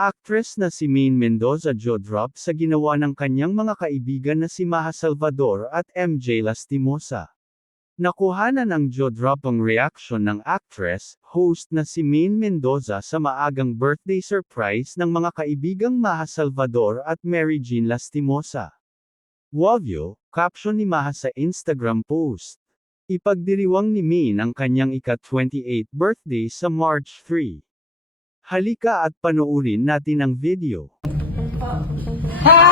Actress na si Maine Mendoza Jodrop sa ginawa ng kanyang mga kaibigan na si Maha Salvador at MJ Lastimosa. Nakuhanan ang Jodrop ang reaction ng actress, host na si Maine Mendoza sa maagang birthday surprise ng mga kaibigang Maha Salvador at Mary Jean Lastimosa. Wavyo, caption ni Maha sa Instagram post. Ipagdiriwang ni Maine ang kanyang ika-28 birthday sa March 3. Halika at panoorin natin ang video. Happy